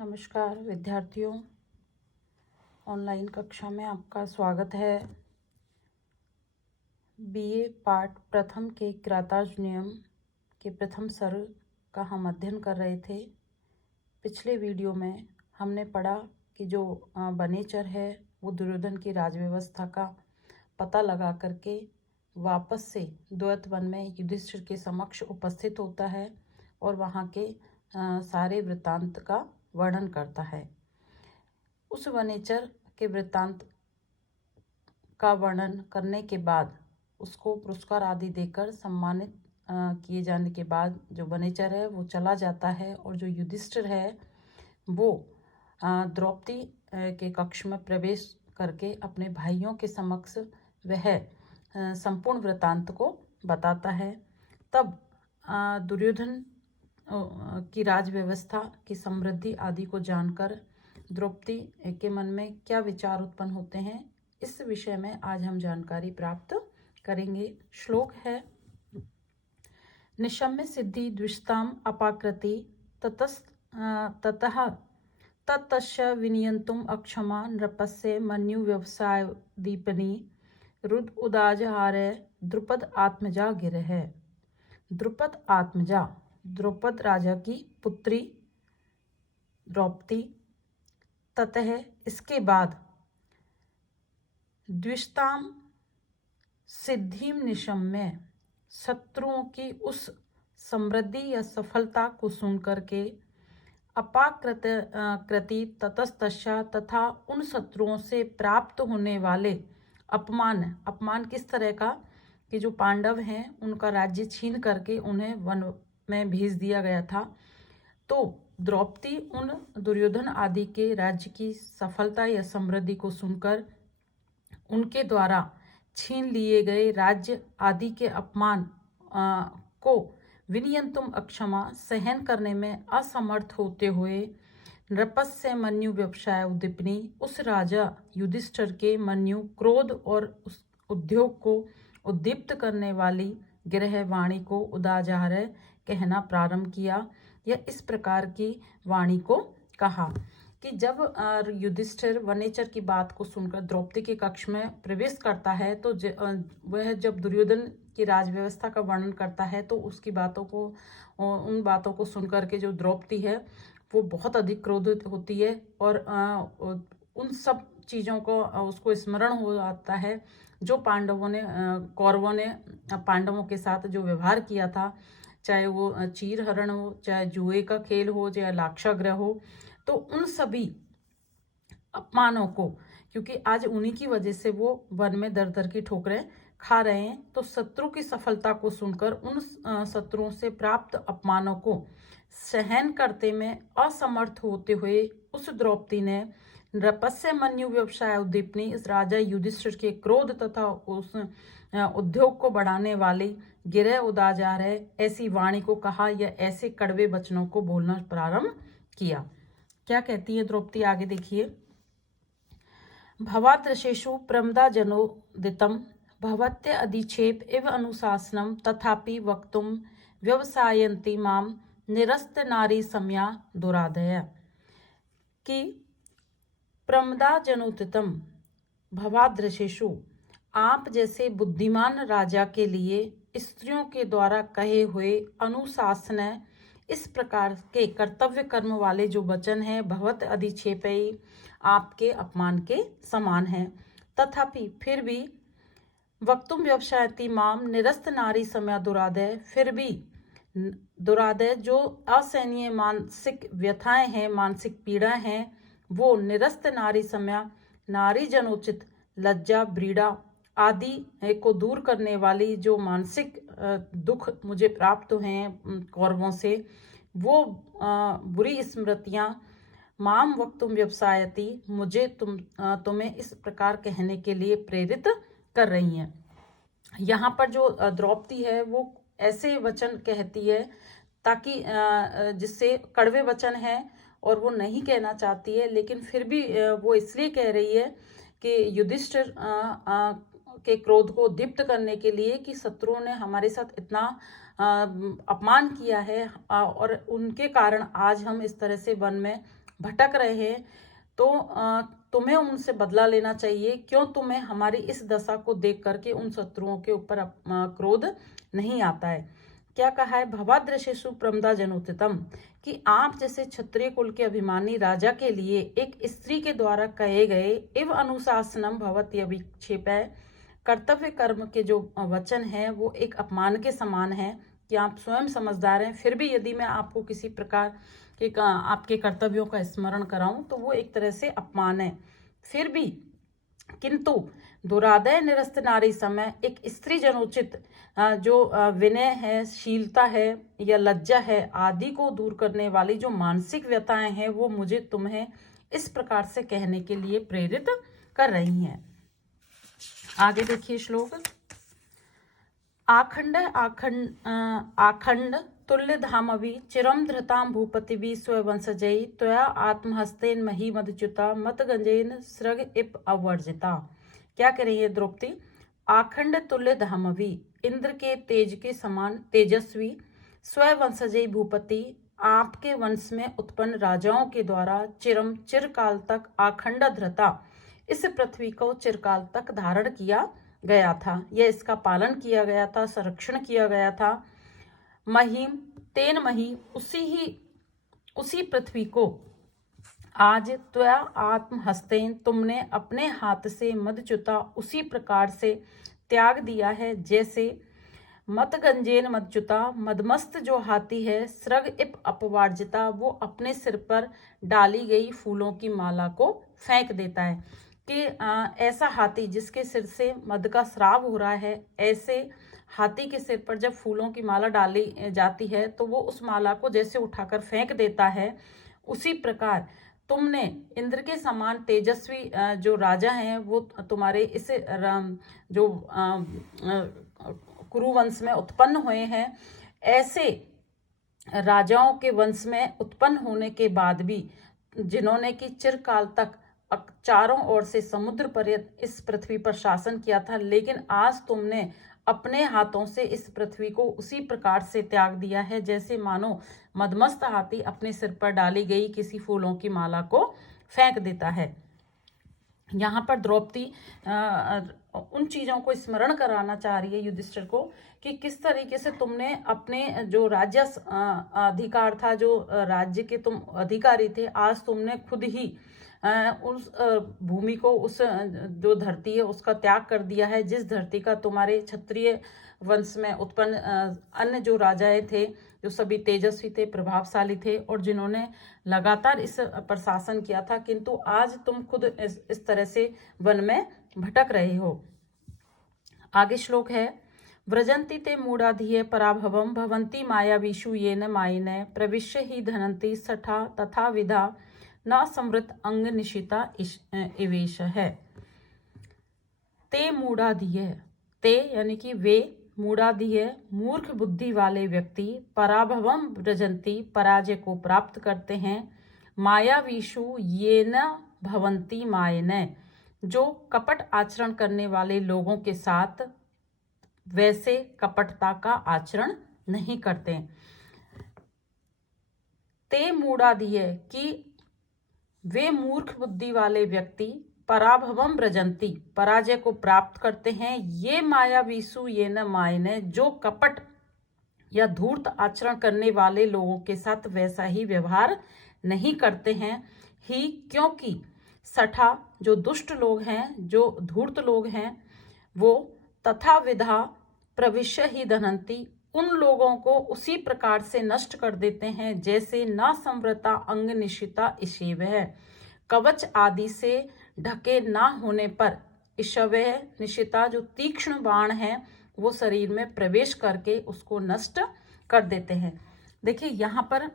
नमस्कार विद्यार्थियों, ऑनलाइन कक्षा में आपका स्वागत है। बीए पाठ प्रथम के किरातार्जुन नियम के प्रथम सर्ग का हम अध्ययन कर रहे थे। पिछले वीडियो में हमने पढ़ा कि जो बनेचर है वो दुर्योधन की राजव्यवस्था का पता लगा करके वापस से द्वैत वन में युधिष्ठिर के समक्ष उपस्थित होता है और वहाँ के सारे वृत्तांत का वर्णन करता है। उस वनेचर के वृत्तांत का वर्णन करने के बाद उसको पुरस्कार आदि देकर सम्मानित किए जाने के बाद जो वनेचर है वो चला जाता है और जो युधिष्ठिर है वो द्रौपदी के कक्ष में प्रवेश करके अपने भाइयों के समक्ष वह संपूर्ण वृत्तांत को बताता है। तब दुर्योधन की राजव्यवस्था की समृद्धि आदि को जानकर द्रौपदी के मन में क्या विचार उत्पन्न होते हैं, इस विषय में आज हम जानकारी प्राप्त करेंगे। श्लोक है, निशम्य सिद्धि द्विषताम अपाकृति ततः ततश्च विनियंतुम अक्षमा नृपस्य मन्यु व्यवसाय दीपनी रुद्र उदाजहारे द्रुपद आत्मजा गिरह। द्रुपद आत्मजा द्रौपद राजा की पुत्री द्रौपदी। ततः इसके बाद द्विषताम सिद्धिम निशम्य शत्रुओं की उस समृद्धि या सफलता को सुनकर के अपाकृति ततस्तस्या तथा उन शत्रुओं से प्राप्त होने वाले अपमान किस तरह का कि जो पांडव हैं उनका राज्य छीन करके उन्हें वन में भेज दिया गया था। तो द्रौपदी उन दुर्योधन आदि के राज्य की सफलता या समृद्धि को सुनकर उनके द्वारा छीन लिए गए राज्य आदि के अपमान को विनियंतुम अक्षमा सहन करने में असमर्थ होते हुए नृपस्य मन्यु व्यवसाय उद्दीपनी उस राजा युधिष्ठिर के मन्यु क्रोध और उस उद्योग को उद्दीप्त करने वाली गिरह वाणी को उदाजहार कहना प्रारंभ किया। या इस प्रकार की वाणी को कहा कि जब युधिष्ठिर वनेचर की बात को सुनकर द्रौपदी के कक्ष में प्रवेश करता है तो वह जब दुर्योधन की राजव्यवस्था का वर्णन करता है तो उसकी बातों को उन बातों को सुनकर के जो द्रौपदी है वो बहुत अधिक क्रोधित होती है और उन सब चीज़ों को उसको स्मरण हो जाता है जो कौरवों ने पांडवों के साथ जो व्यवहार किया था, चाहे वो चीर हरण हो, चाहे जुए का खेल हो, चाहे लाक्षागृह हो। तो उन सभी अपमानों को, क्योंकि आज उन्हीं की वजह से वो वन में दर दर की ठोकरें खा रहे हैं, तो शत्रु की सफलता को सुनकर उन शत्रुओं से प्राप्त अपमानों को सहन करते में असमर्थ होते हुए उस द्रौपदी ने नृपस्य मन्यु व्यवसाय उद्दीपनी इस राजा युधिष्ठिर के क्रोध तथा उस उद्योग को बढ़ाने वाली गिरह उदाजार है ऐसी वाणी को कहा या ऐसे कड़वे वचनों को बोलना प्रारंभ किया। क्या कहती है द्रौपदी, आगे देखिए। भवादृशेषु प्रमदा जनोदितम भवत्य अधिक्षेप इव अनुशासनम तथापि वक्तुम व्यवसायन्ति माम निरस्त नारी सम्या दुरादय। कि प्रमदा जनोदितम भवादृशेषु आप जैसे बुद्धिमान राजा के लिए स्त्रियों के द्वारा कहे हुए अनुशासन इस प्रकार के कर्तव्य कर्म वाले जो वचन है भवत अधिक्षेपई आपके अपमान के समान है। तथापि फिर भी वक्तुम व्यवसायति माम निरस्त नारी समय दुरादय, फिर भी दुरादय जो असहनीय मानसिक व्यथाएं हैं, मानसिक पीड़ा हैं, वो निरस्त नारी समय नारी जनोचित लज्जा ब्रीड़ा आदि को दूर करने वाली जो मानसिक दुख मुझे प्राप्त हैं कौरवों से, वो बुरी स्मृतियाँ माम वक्तुम व्यवसायति मुझे तुम्हें इस प्रकार कहने के लिए प्रेरित कर रही हैं। यहाँ पर जो द्रौपदी है वो ऐसे वचन कहती है ताकि जिससे कड़वे वचन है और वो नहीं कहना चाहती है, लेकिन फिर भी वो इसलिए कह रही है कि युधिष्ठिर के क्रोध को दीप्त करने के लिए कि शत्रुओं ने हमारे साथ इतना अपमान किया है और उनके कारण आज हम इस तरह से वन में भटक रहे हैं तो तुम्हें उनसे बदला लेना चाहिए। क्यों तुम्हें हमारी इस दशा को देख करके उन शत्रुओं के ऊपर क्रोध नहीं आता है। क्या कहा है, भवादृशेषु प्रमदा जनोचितम, कि आप जैसे क्षत्रिय कुल के अभिमानी राजा के लिए एक स्त्री के द्वारा कहे गए इव अनुशासनम भवति अभिक्षेप है, कर्तव्य कर्म के जो वचन है वो एक अपमान के समान है कि आप स्वयं समझदार हैं, फिर भी यदि मैं आपको किसी प्रकार के आपके कर्तव्यों का स्मरण कराऊं तो वो एक तरह से अपमान है। फिर भी किंतु दुरादय निरस्त नारी समय एक स्त्री जनोचित जो विनय है, शीलता है या लज्जा है आदि को दूर करने वाली जो मानसिक व्यथाएं हैं वो मुझे तुम्हें इस प्रकार से कहने के लिए प्रेरित कर रही हैं। आगे देखिए श्लोक, आखंड तुल्य धामवि चिरम धृताम भूपतिभि स्ववंशजयी त्वया आत्महस्तेन मही मदच्युता मतगंजेन सृग इप अवर्जिता। क्या कह रही है द्रौपदी, आखंड तुल्य धामवि, इंद्र के तेज के समान तेजस्वी, स्ववंशजयी भूपति, आपके वंश में उत्पन्न राजाओं के द्वारा चिरम चिरकाल तक आखंड धृता, इस पृथ्वी को चिरकाल तक धारण किया गया था, यह इसका पालन किया गया था, संरक्षण किया गया था। महिम तेन मही, उसी पृथ्वी को आज त्वया आत्महस्तेन, तुमने अपने हाथ से मदच्युता, उसी प्रकार से त्याग दिया है जैसे मतगंजेन मदच्युता, मदमस्त जो हाथी है, सृग इप अपवार्जिता, वो अपने सिर पर डाली गई फूलों की माला को फेंक देता है। कि ऐसा हाथी जिसके सिर से मद का स्राव हो रहा है, ऐसे हाथी के सिर पर जब फूलों की माला डाली जाती है तो वो उस माला को जैसे उठाकर फेंक देता है, उसी प्रकार तुमने इंद्र के समान तेजस्वी जो राजा हैं वो तुम्हारे इस जो कुरुवंश में उत्पन्न हुए हैं, ऐसे राजाओं के वंश में उत्पन्न होने के बाद भी जिन्होंने कि चिरकाल तक चारों ओर से समुद्र पर्यंत इस पृथ्वी पर शासन किया था, लेकिन आज तुमने अपने हाथों से इस पृथ्वी को उसी प्रकार से त्याग दिया है जैसे मानो मदमस्त हाथी अपने सिर पर डाली गई किसी फूलों की माला को फेंक देता है। यहाँ पर द्रौपदी उन चीज़ों को स्मरण कराना चाह रही है युधिष्ठिर को कि किस तरीके से तुमने अपने जो राज्य अधिकार था, जो राज्य के तुम अधिकारी थे, आज तुमने खुद ही उस भूमि को, उस जो धरती है उसका त्याग कर दिया है, जिस धरती का तुम्हारे क्षत्रिय वंश में उत्पन्न अन्य जो राजाएं थे, जो सभी तेजस्वी थे, प्रभावशाली थे और जिन्होंने लगातार इस पर शासन किया था, किंतु आज तुम खुद इस तरह से वन में भटक रहे हो। आगे श्लोक है, व्रजंती ते मूढ़ाधिय पराभवम भवंती मायावीषु येन मायिने प्रविश्य ही धनंती सठा तथा विधा न समृत अंग निशिता इवेश है। ते मूढ़ाधिय, ते यानी कि वे, मूढ़ाधिय मूर्ख बुद्धि वाले व्यक्ति, पराभवम व्रजंती पराजय को प्राप्त करते हैं, मायावीषु ये न भवंती मायने जो कपट आचरण करने वाले लोगों के साथ वैसे कपटता का आचरण नहीं करते। ते मूढ़ाधिय कि वे मूर्ख बुद्धि वाले व्यक्ति, पराभवम व्रजंती पराजय को प्राप्त करते हैं, ये मायावीसु ये न मायने जो कपट या धूर्त आचरण करने वाले लोगों के साथ वैसा ही व्यवहार नहीं करते हैं ही, क्योंकि सठा जो दुष्ट लोग हैं, जो धूर्त लोग हैं, वो तथा विधा प्रविश्य ही धनंती उन लोगों को उसी प्रकार से नष्ट कर देते हैं जैसे न संवृता अंग निशिता इशेव है, कवच आदि से ढके ना होने पर इशवह निशिता जो तीक्ष्ण बाण है वो शरीर में प्रवेश करके उसको नष्ट कर देते हैं। देखिए यहाँ पर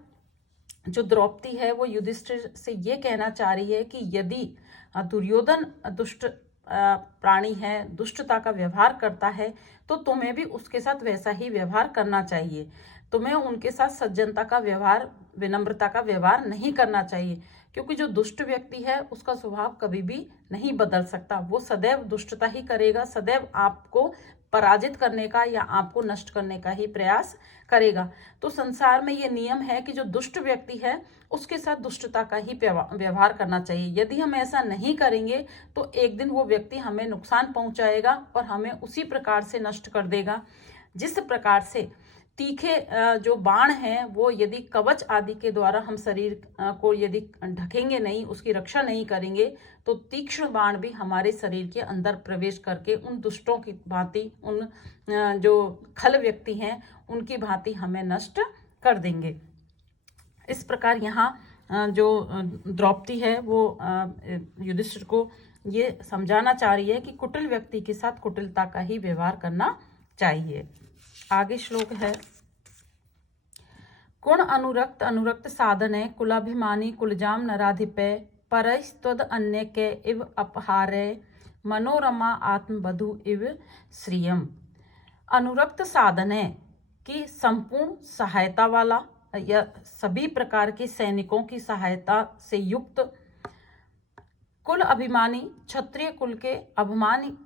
जो द्रौपदी है वो युधिष्ठिर से ये कहना चाह रही है कि यदि दुर्योधन दुष्ट प्राणी है, दुष्टता का व्यवहार करता है, तो तुम्हें भी उसके साथ वैसा ही व्यवहार करना चाहिए। तुम्हें उनके साथ सज्जनता का व्यवहार, विनम्रता का व्यवहार नहीं करना चाहिए, क्योंकि जो दुष्ट व्यक्ति है उसका स्वभाव कभी भी नहीं बदल सकता, वो सदैव दुष्टता ही करेगा, सदैव आपको पराजित करने का या आपको नष्ट करने का ही प्रयास करेगा। तो संसार में ये नियम है कि जो दुष्ट व्यक्ति है उसके साथ दुष्टता का ही व्यवहार करना चाहिए। यदि हम ऐसा नहीं करेंगे तो एक दिन वो व्यक्ति हमें नुकसान पहुंचाएगा और हमें उसी प्रकार से नष्ट कर देगा। जिस प्रकार से तीखे जो बाण हैं वो यदि कवच आदि के द्वारा हम शरीर को यदि ढकेंगे नहीं, उसकी रक्षा नहीं करेंगे, तो तीक्ष्ण बाण भी हमारे शरीर के अंदर प्रवेश करके उन दुष्टों की भांति, उन जो खल व्यक्ति हैं उनकी भांति हमें नष्ट कर देंगे। इस प्रकार यहाँ जो द्रौपदी है वो युधिष्ठिर को ये समझाना चाह रही है कि कुटिल व्यक्ति के साथ कुटिलता का ही व्यवहार करना चाहिए। आगे श्लोक है, गुण अनुरक्त अनुरक्त साधने कुलाभिमानी कुलजाम नराधिपे परैस्त्वद अन्य के इव अपहारे मनोरमा आत्मबधु इव श्रियम। अनुरक्त साधने की संपूर्ण सहायता वाला या सभी प्रकार के सैनिकों की सहायता से युक्त, कुल अभिमानी क्षत्रिय कुल के अभिमानी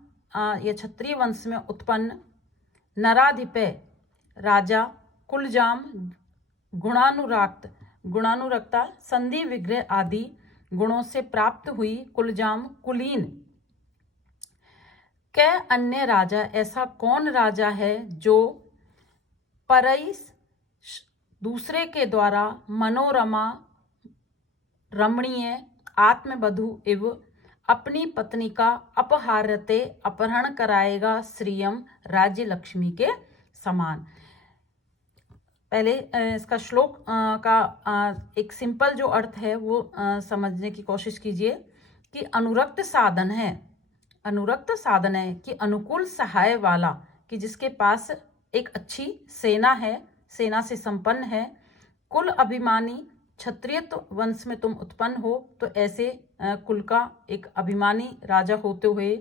या क्षत्रिय वंश में उत्पन्न, नराधिपे राजा, कुलजाम गुणानुराक्त गुणानुरक्ता संधि विग्रह आदि गुणों से प्राप्त हुई, कुलजाम कुलीन के अन्य राजा, ऐसा कौन राजा है जो परईस दूसरे के द्वारा मनोरमा रमणीय आत्मबधु इव अपनी पत्नी का अपहारते अपहरण कराएगा, श्रियम राज्य लक्ष्मी के समान। पहले इसका श्लोक का एक सिंपल जो अर्थ है वो समझने की कोशिश कीजिए कि अनुरक्त साधन है, अनुरक्त साधन है कि अनुकूल सहाय वाला, कि जिसके पास एक अच्छी सेना है, सेना से संपन्न है, कुल अभिमानी क्षत्रिय वंश में तुम उत्पन्न हो, तो ऐसे कुल का एक अभिमानी राजा होते हुए,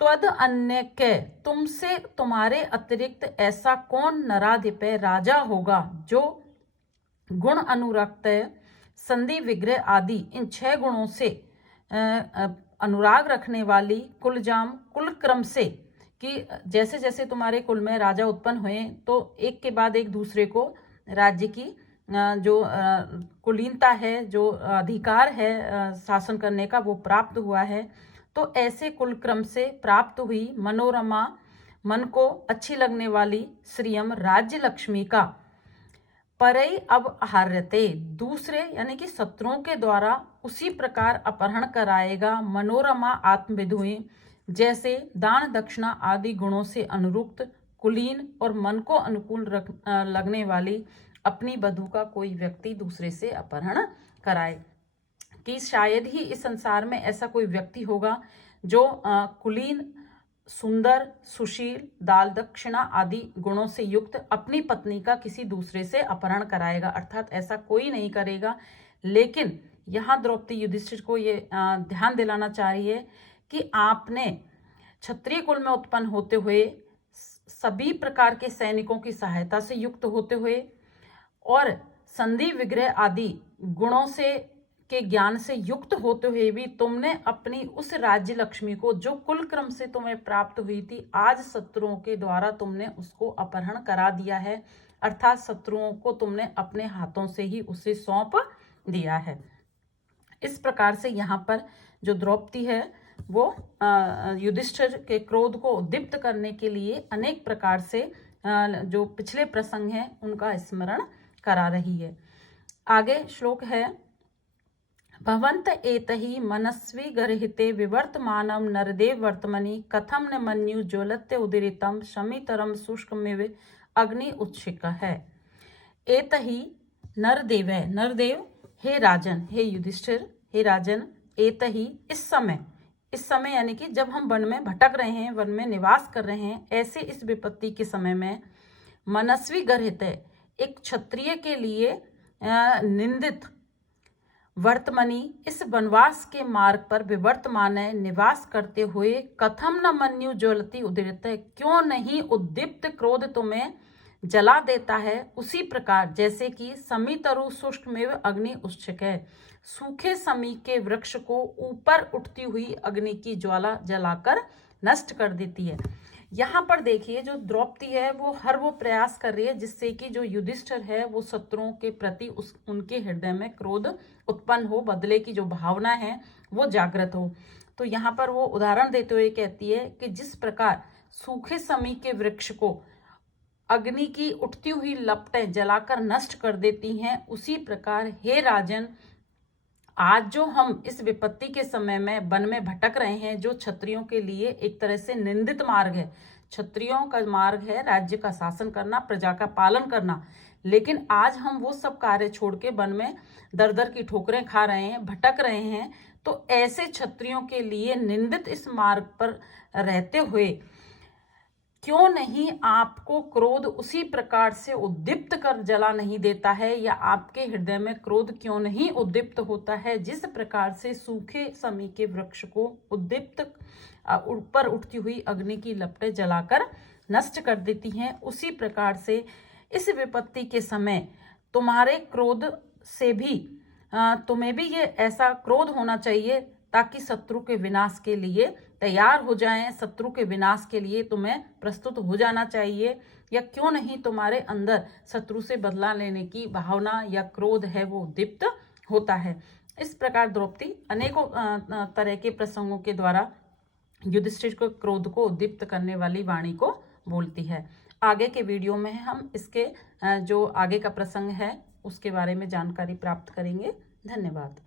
त्वद अन्य के तुमसे तुम्हारे अतिरिक्त ऐसा कौन नराधिपय राजा होगा जो गुण अनुरक्त संधि विग्रह आदि इन 6 गुणों से अनुराग रखने वाली, कुलजाम कुल क्रम से, कि जैसे जैसे तुम्हारे कुल में राजा उत्पन्न हुए तो एक के बाद एक दूसरे को राज्य की जो कुलीनता है, जो अधिकार है शासन करने का, वो प्राप्त हुआ है। तो ऐसे कुल क्रम से प्राप्त हुई मनोरमा, मन को अच्छी लगने वाली, श्रियम राज्य लक्ष्मी का, परई अब हार्यते दूसरे यानी कि शत्रुओं के द्वारा उसी प्रकार अपहरण कराएगा, मनोरमा आत्मविधुएं, जैसे दान दक्षिणा आदि गुणों से अनुरुक्त, कुलीन और मन को अनुकूल लगने वाली अपनी बधू का कोई व्यक्ति दूसरे से अपहरण कराए। कि शायद ही इस संसार में ऐसा कोई व्यक्ति होगा जो कुलीन, सुंदर, सुशील, दाल दक्षिणा आदि गुणों से युक्त अपनी पत्नी का किसी दूसरे से अपहरण कराएगा, अर्थात ऐसा कोई नहीं करेगा। लेकिन यहाँ द्रौपदी युधिष्ठिर को ये ध्यान दिलाना चाह रही है कि आपने क्षत्रिय कुल में उत्पन्न होते हुए, सभी प्रकार के सैनिकों की सहायता से युक्त होते हुए और संधि विग्रह आदि गुणों से के ज्ञान से युक्त होते हुए भी तुमने अपनी उस राज्य लक्ष्मी को, जो कुल क्रम से तुम्हें प्राप्त हुई थी, आज शत्रुओं के द्वारा तुमने उसको अपहरण करा दिया है, अर्थात शत्रुओं को तुमने अपने हाथों से ही उसे सौंप दिया है। इस प्रकार से यहाँ पर जो द्रौपदी है वो युधिष्ठिर के क्रोध को उद्दीप्त करने के लिए अनेक प्रकार से जो पिछले प्रसंग हैं उनका स्मरण करा रही है। आगे श्लोक है, भवंत एतहि मनस्वी गर्हिते विवर्तमानम नरदेव वर्तमनि कथम न मन्यु ज्वलत्य उदीरितम शमितरम शुष्कमिव अग्नि उत्सिक है। एतहि नरदेव है, नरदेव हे राजन, हे युधिष्ठिर, हे राजन, एतहि इस समय यानी कि जब हम वन में भटक रहे हैं, वन में निवास कर रहे हैं, ऐसे इस विपत्ति के समय में मनस्वी गर्हित है, एक क्षत्रिय के लिए निंदित, वर्तमनी इस वनवास के मार्ग पर विवर्तमान निवास करते हुए, कथम न मन्यु ज्वलति उदीरित, क्यों नहीं उद्दीप्त क्रोध तुम्हें जला देता है, उसी प्रकार जैसे कि समीतरु शुष्कमेव अग्नि उत्सिक है, सूखे समी के वृक्ष को ऊपर उठती हुई अग्नि की ज्वाला जलाकर नष्ट कर देती है। यहाँ पर देखिए जो द्रौपदी है वो हर वो प्रयास कर रही है जिससे कि जो युधिष्ठिर है वो शत्रुओं के प्रति उनके हृदय में क्रोध उत्पन्न हो, बदले की जो भावना है वो जागृत हो। तो यहाँ पर वो उदाहरण देते हुए कहती है कि जिस प्रकार सूखे समी के वृक्ष को अग्नि की उठती हुई लपटें जलाकर नष्ट कर देती हैं, उसी प्रकार हे राजन, आज जो हम इस विपत्ति के समय में वन में भटक रहे हैं, जो क्षत्रियों के लिए एक तरह से निंदित मार्ग है। क्षत्रियों का मार्ग है राज्य का शासन करना, प्रजा का पालन करना, लेकिन आज हम वो सब कार्य छोड़ के वन में दर दर की ठोकरें खा रहे हैं, भटक रहे हैं। तो ऐसे क्षत्रियों के लिए निंदित इस मार्ग पर रहते हुए क्यों नहीं आपको क्रोध उसी प्रकार से उद्दीप्त कर जला नहीं देता है, या आपके हृदय में क्रोध क्यों नहीं उद्दीप्त होता है जिस प्रकार से सूखे समी के वृक्ष को उद्दीप्त ऊपर उठती हुई अग्नि की लपटें जलाकर नष्ट कर देती हैं। उसी प्रकार से इस विपत्ति के समय तुम्हारे क्रोध से भी तुम्हें भी ये ऐसा क्रोध होना चाहिए ताकि शत्रु के विनाश के लिए तैयार हो जाएं, शत्रु के विनाश के लिए तुम्हें प्रस्तुत हो जाना चाहिए। या क्यों नहीं तुम्हारे अंदर शत्रु से बदला लेने की भावना या क्रोध है वो उद्दीप्त होता है। इस प्रकार द्रौपदी अनेकों तरह के प्रसंगों के द्वारा युधिष्ठिर को क्रोध को उद्दीप्त करने वाली वाणी को बोलती है। आगे के वीडियो में हम इसके जो आगे का प्रसंग है उसके बारे में जानकारी प्राप्त करेंगे। धन्यवाद।